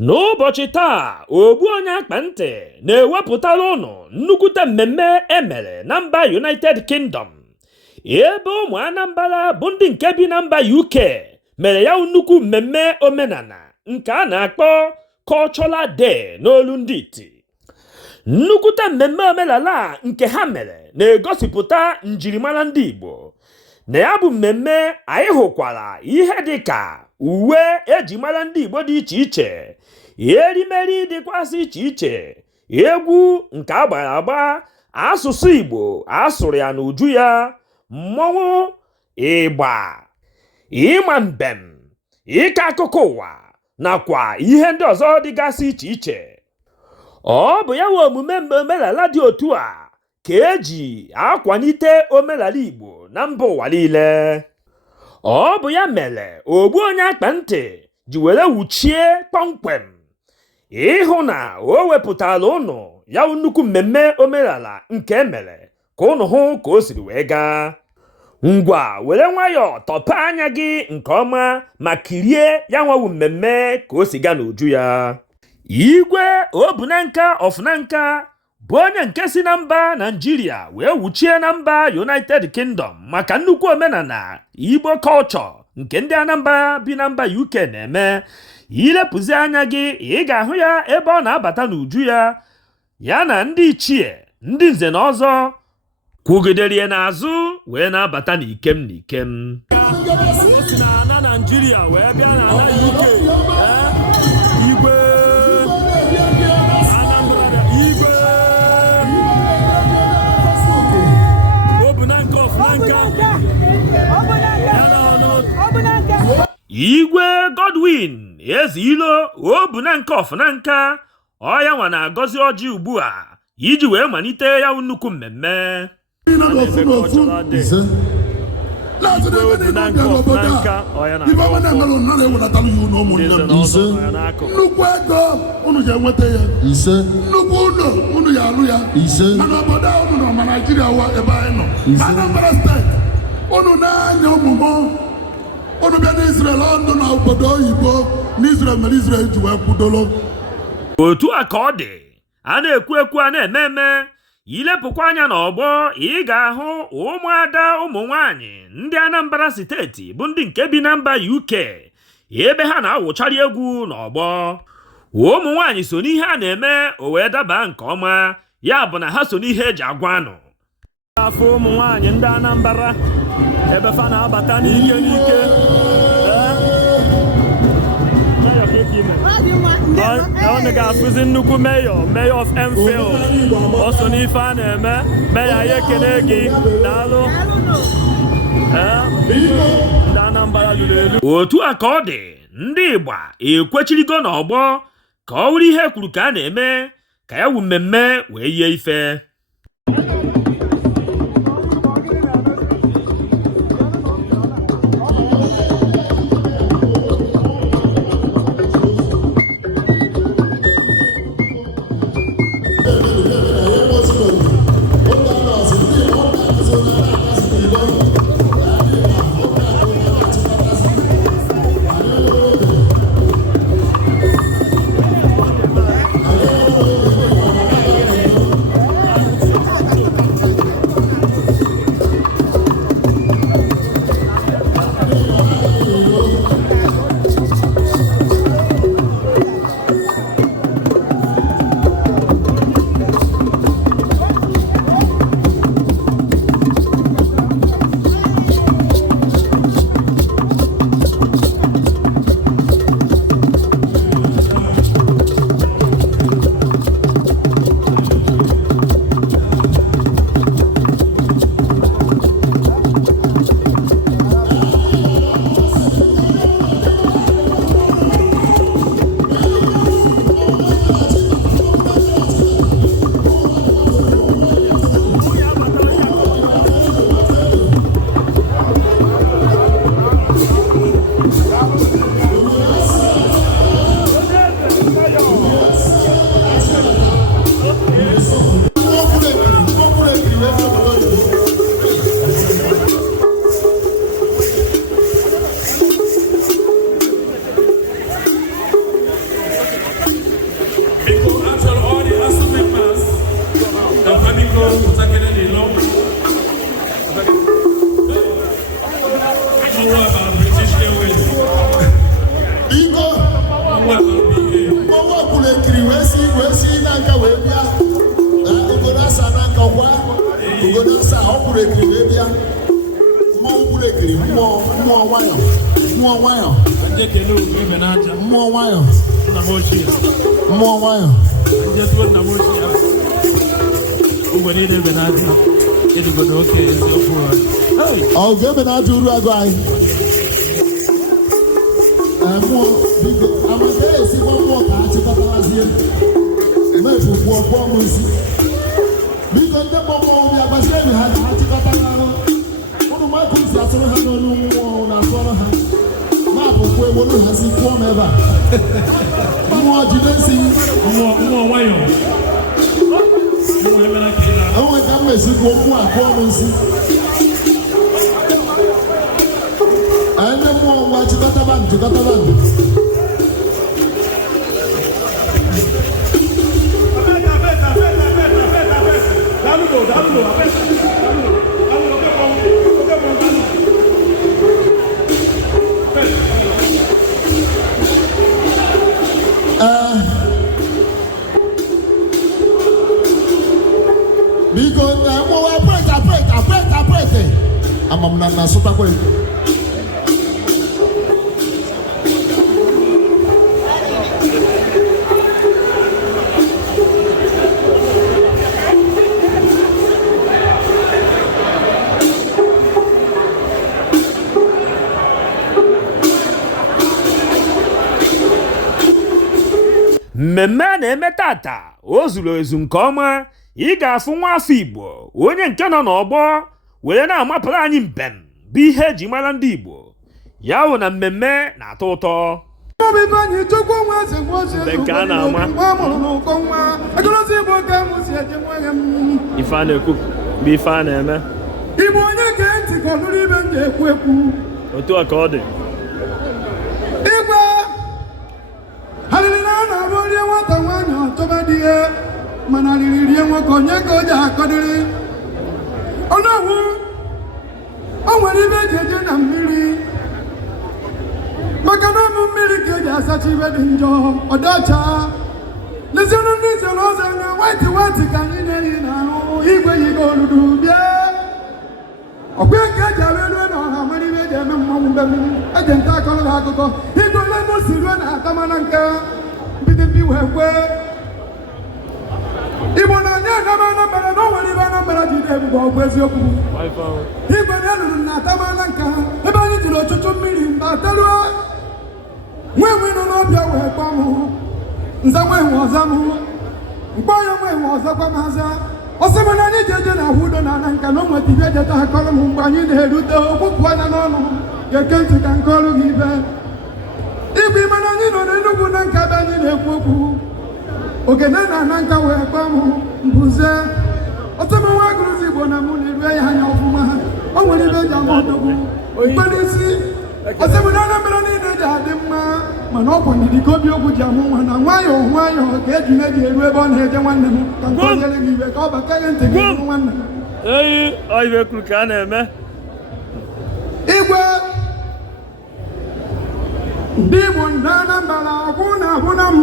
N'ụbọchị taa, ogbu onye akpa ntị na-ewepụtara ụnụ nnukwute mmemme emere na mba United Kingdom, ebe ụmụ Anambra bụ ndị nke bi na mba UK mere ya nnukwu mmemme omenala nke a na-akpọ Cultural Day n'olu ndị iti. Nnukwute mmemme omenala nke ha mere na-egosipụta njirimara ndị Igbo. Na ya bụ mmemme anyị hụkwara ihe dịka uwe eji mara ndị Igbo dị iche iche, erimeri dịkwasị iche iche, egwu nke agbara agba, asụsụ Igbo asụrụ ya n'uju ya, mmọnwụ, ịgba, ịma mbem, ịkọ akụkọ ụwa nakwa ihe ndị ọzọ dịgasị iche iche. Ọ bụ ya nwe omume omenala dị otu a ka eji akwalite omenala Igbo na mba ụwa niile. Ọ bụ ya mere ogbu onye akpa ntị ji were wuchie kpọmkwem ịhụ na o wepụtara ụnụ ya nnukwu mmemme omenala nke emere ka ụnụ hụ ka o siri wee gaa. Ngwa were nwayọọ tọpee anya gị nke ọma ma kirie ya nwewu mmemme ka o si gaa n'uju ya. Igwe Obunanka of Nanka bụ onye nke si na mba Nigeria wee wuchie na mba United Kingdom maka nnukwu omenala Igbo culture nke ndị Anambra bi na mba UK na-eme. Ilepụzi anya gị, ị ga-ahụ ya ebe ọ na-abata n'uju ya, ya na ndị ichie, ndị nze na ọzọ kwugidere n'azụ wee na-abata n'ikem n'ikem. O si na ana Nigeria wee bịa na ana UK. Igwe Anambra, Igwe Obunanka of Nanka, Igwe Godwin Ezilo Obunanka of Nanka, ọ ya nwa na-agọzi ọjị ugbu a iji wee malite ya nnukwu mmemme. Nnukwu ego unu ga-enweta ya, nnukwu ụlọ unu ya alụ ya, mana obodo unu nọ na Naịjirịa ebe anyị nọ, Anambra steeti unu na-anya ọmụmụ, unu bịa n'Israel ọnụ na obodo oyibo n'Israel mere Isreal ji wee kwudolo. Otu a ka ọ dị, a na-ekwu ekwu, a na-eme eme. Ilepụkwa anya n'ọgbọ, ị ga-ahụ ụmụada ụmụ nwanyị ndị Anambra steeti bụ ndị nke bi na mba UK ebe ha na-awụchari egwu n'ọgbọ. Ụmụ nwanyị so n'ihe a na-eme o wee daba nke ọma, ya bụ na ha so n'ihe eji agwa anụ. Afọ ụmụ nwanyị ndị Anambra ebe fa na-abata n'ike n'ike. Ọ ga-afụzi nnukwu mayor of Enfield, o so n'ife a na-eme. Meya ya ekene gị, daalụ. Ndị Anambra lụrụ elu. Otu a ka ọ dị, ndị Igba ekwechirigo n'ọgbọ ka ọ wụrụ ihe kwuru ka a na-eme ka ya wu mmemme wee yie ife. mmọnwụ ọbụla ekiri wee si na nka wee bịa obodo asa na nka kwa obodo asa ọkwụrụ ekiri wee bịa mmọnwụ ọbụla ekiri mmụọ nwayọ mmụọ nwayọ mmụọ nwayọ mmụọ nwayọ ọ ga-ebe na-aja uru agụ anyị mmụọ biko amaka esikwa mmụọ ka ha chịkọtarazie mefu kwuo kwuo m isi biko ndị mmụọ bịa gbasiri enyi ha ka ha chịkọtara arụ ụnụ maịkụ si asụrụ ha n'olu mmụọ na-asọrọ ha maapụ kwuo ewolu ha si kwuo m ebe a mmụọ jide isi mmụọ nwayọ enwe ka m esikwu mmụọ akụọ m isi ndị mmụọ ngwa chịkọtaba biko mmụọ apret amam na asụtakwa mmemme a na-eme tata o zuru ezu nke ọma. Ị ga-afụ nwa afọ Igbo onye nke nọ n'ọgbọ were na-amapụrụ anyị mbem bụ ihe eji mara ndị Igbo. Ya hụ na mmemme na-atọ ụtọ nke a na-ama ife a na-ekwu bụ ife a na-eme Igbo onye ga-ntị ka ọ nụrụ ibe m na-ekwu ekwu otu a ka ọ dị. Igwe harịrị na a na-abụ rie nwata nwaanyị ọtọba dị ihe mana riri rie nwoke onye ka o ji akọdịrị ọnụọgwụ o nwere ibe eji eje na mmiri maka na ọmụ mmiri ka eji asacha ibe dị njọ ọdọcha lezienụ ndị nzere ọzọ na waiti ka anyị na-eyi n'ahụ igwe yigo oludu bịa ọkwa ka eji abịaruo na ọha mara ibe eji eme mmanwụ mgbe eji nta akọrọ ha akụkọ igwe ole m si ruo na atamana nke mbidibi wee kwee Igbo na-anya agaba Anambra na o nwere ibe Anambra ji dị ebube ọ bụ eziokwu igwe na-eluru na atamana nka ebe anyị jiri ọtụtụ mmiri mba teruo nwe nọ n'ọbịa wee kpọọ m nza nwe ọzọ m mkpọ ya nwe ọzọkwa m aza ọsị m na anyị ji eje na ahụ udo na ana nka na o nweta ibe ejeta akọrọ m mgbe anyị na-erute okwupụ anya n'ọnụ ga-eke ntị ka nke ọrụ gị ibe igwe ime na anyị nọ n'Enugwu na nka ebe anyị na-ekwu okwu ogene na ana nka wee kpọọ m mbuze ọsị m nwa agụrụzi Igbo na mụ na-erue ya anya ọfụma o nwere ibe eji ama odogwu mkpedisi ọsị m na Anambra niile ji adị mma mana ọ kwanyere ike obi okwu ji amụ nwa na nwayọọ ka ejime ji eru ebe ọ na-eje nwanne m ka nke onyere gị ibe ka ọ baka gị ntị gị nwanne m ibe kwuru ka a na-eme igwe ndị Igbo ndị Anambra ọgwụ na-abụ na m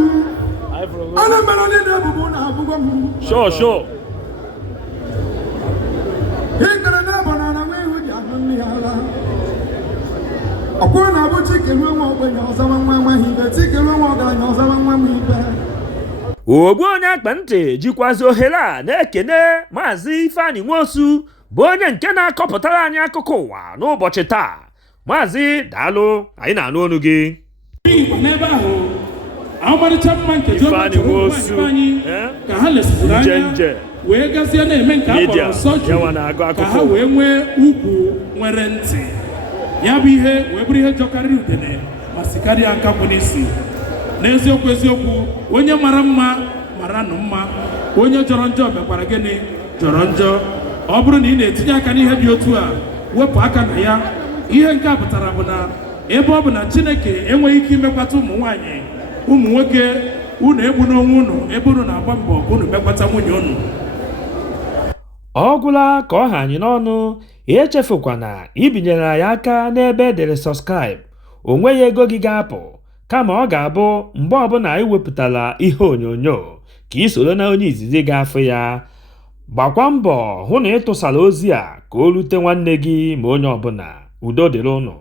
Anambra niile ebubo na-abụgo m sure ịgara na-abụ na nwa ihu ji anụ nri ya ala ọkwụ na-abụ chikelu nwa ogbenye ọzawa nwa nwaghị ibe tikelu nwa ọgaranya ọzawa nwa m ibe ogbu onye akpa ntị jikwazi ohere a na-ekene Maazị Ifeanyi Nwosu bụ onye nke na-akọpụtara anyị akụkọ ụwa n'ụbọchị taa. Maazị daalụ, anyị na-anụ ọnụ gị. n'ebe ahụ ọmarịcha mma nke Ifeanyi Nwosu ka ha lesipụrụ anya wee gazie na-eme nke a kpọrọ sọjiri ka ha wee nwee ugwu nwere ntị. Ya bụ ihe wee bụrụ ihe jọkarịrị udene ma sikarịa aka bụ n'isi. N'eziokwu onye mara mma mara nụ mma, onye jọrọ njọ mekwara gịnị jọrọ njọ. Ọ bụrụ na ị na-etinye aka n'ihe dị otu a wepụ aka na ya, ihe nke a pụtara bụ na ebe ọ bụ na Chineke enweghị ike imekwata ụmụ nwaanyị ụmụ nwoke unu egbu n'onwe unu ebe unu na-agba mbọ ka unu mekwata nwunye unu. Ọ gwụla ka ọ ha anyị n'ọnụ, echefukwana ibinyere anyị aka n'ebe edere subscribe. O nweghị ego gị ga-apụ kama ọ ga-abụ mgbe ọbụla iwepụtala ihe onyonyo ka ị soro na onye izizi ga-afụ ya. Gbakwa mbọ hụ na ị tụsara ozi a ka o rute nwanne gị ma onye ọbụla. Udo dịrị unu.